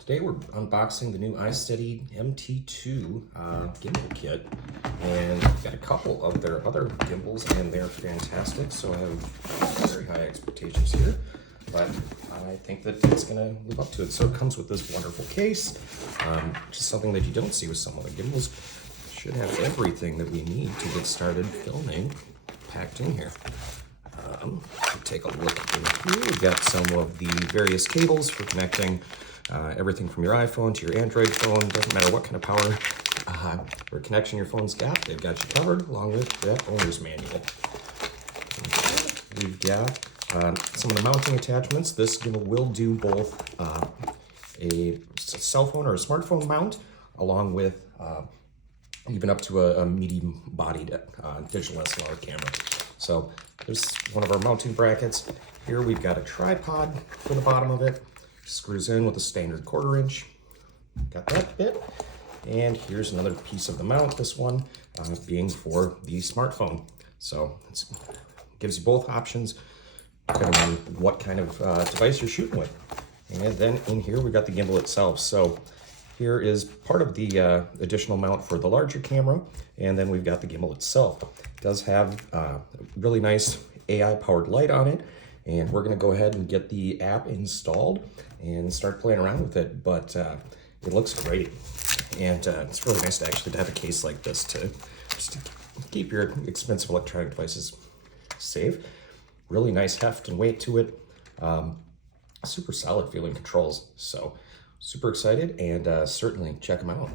Today we're unboxing the new iSteady MT2 gimbal kit, and I've got a couple of their other gimbals and they're fantastic, so I have very high expectations here, but I think that it's going to live up to it. So it comes with this wonderful case, which is something that you don't see with some of the gimbals. Should have everything that we need to get started filming packed in here. Take a look in here. We've got some of the various cables for connecting everything from your iPhone to your Android phone. Doesn't matter what kind of power or connection your phone's got, they've got you covered, along with that owner's manual. We've got some of the mounting attachments. This gimbal will do both a cell phone or a smartphone mount, along with even up to a medium-bodied digital SLR camera. So there's one of our mounting brackets. Here we've got a tripod for the bottom of it. Screws in with a standard 1/4 inch. Got that bit. And here's another piece of the mount, this one being for the smartphone. So it gives you both options depending on what kind of device you're shooting with. And then in here we've got the gimbal itself. So here is part of the additional mount for the larger camera, and then we've got the gimbal itself. It does have a really nice AI-powered light on it, and we're gonna go ahead and get the app installed and start playing around with it, but it looks great. And it's really nice to actually have a case like this just to keep your expensive electronic devices safe. Really nice heft and weight to it. Super solid feeling controls. So super excited, and certainly check them out.